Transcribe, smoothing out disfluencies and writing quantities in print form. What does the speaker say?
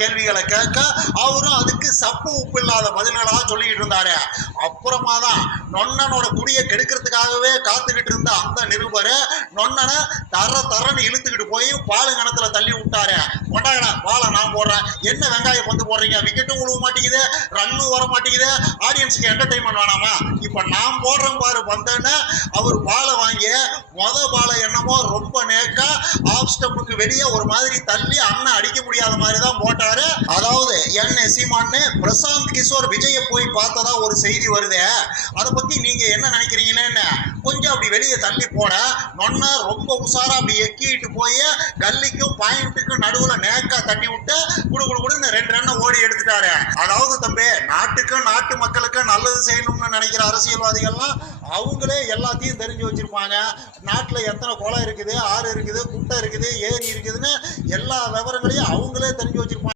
கேள்விகளை கேட்க அவரும் அதுக்கு சப்பு உப்பு இல்லாத பதில்களா சொல்லிக்கிட்டு இருந்தாரு. அப்புறமா தான் நொண்ணனோட குடியை கெடுக்கிறதுக்காகவே காத்துக்கிட்டு இருந்த அந்த நிருபரை நொண்ணனை தரன்னு இழுத்துக்கிட்டு போய் பாலு கணத்துல தள்ளி விட்டாரு. கொண்டாடா பாலை நான் போடுறேன், என்ன வெங்காயம் பந்து போடுறீங்க, விக்கெட்டும் உழுவ மாட்டேங்குது, ரன்னும் வர மாட்டேங்குது, ஆடியன்ஸுக்கு என்டர்டைன்மெண்ட் வேணாமா, இப்ப நான் போடுறேன் பாரு பந்துன்னு அவர் பாலை வாங்கி பாலை என்னமோ ரொம்ப நேக்கா ஆஃப் ஸ்டம்புக்கு வெளியே ஒரு மாதிரி தள்ளி அண்ணன் அடிக்க முடியாத மாதிரி தான் போட்டாரு. அதாவது என்ன சீமான்னு பிரசாந்த் கிஷோர் விஜய போய் பார்த்ததா ஒரு செய்தி வருது. அதை பத்தி நீங்க என்ன நினைக்கிறீங்கன்னு கொஞ்சம் அப்படி வெளியே தள்ளி போட நொன்னா ரொம்ப உஷாரா அப்படி எக்கிட்டு போய் கல்லிக்கும் பாயிண்ட்டுக்கும் நடுவுல நேக்கா தட்டி விட்டு குடுன்னு 2 ரன்னை ஓடி எடுத்துட்டாரு. அதாவது தம்பி, நாட்டுக்கும் நாட்டு மக்களுக்கும் நல்லது செய்யணும்னு நினைக்கிற அரசியல்வாதிகள்லாம் அவங்களே எல்லாத்தையும் தெரிஞ்சு வச்சிருப்பாங்க. நாட்டுல எத்தனை குளம் இருக்குது, ஆறு இருக்குது, குட்டை இருக்குது, ஏரி இருக்குதுன்னு எல்லா விவரங்களையும் அவங்களே தெரிஞ்சு வச்சிருப்பாங்க.